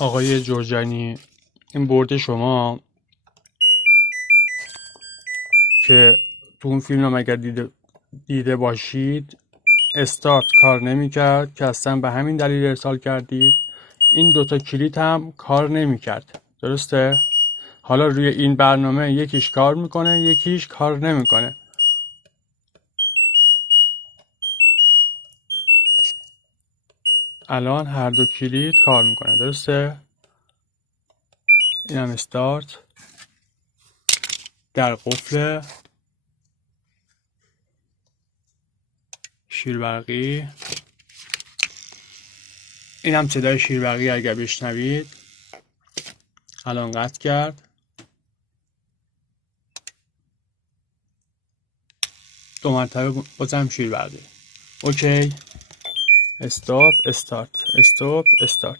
آقای جرجانی، این برد شما که تو اون فیلم هم اگر دیده باشید استارت کار نمیکرد که اصلا به همین دلیل ارسال کردید. این دوتا کلیت هم کار نمیکرد، درسته؟ حالا روی این برنامه یکیش کار میکنه یکیش کار نمیکنه. الان هر دو کلید کار میکنه، درسته؟ این هم استارت در قفل شیربرقی. این هم صدای شیربرقی اگر بشنوید. الان قطع کرد. دو مرتبه بازم شیربرقی. اوکی. استاپ استارت استاپ استارت.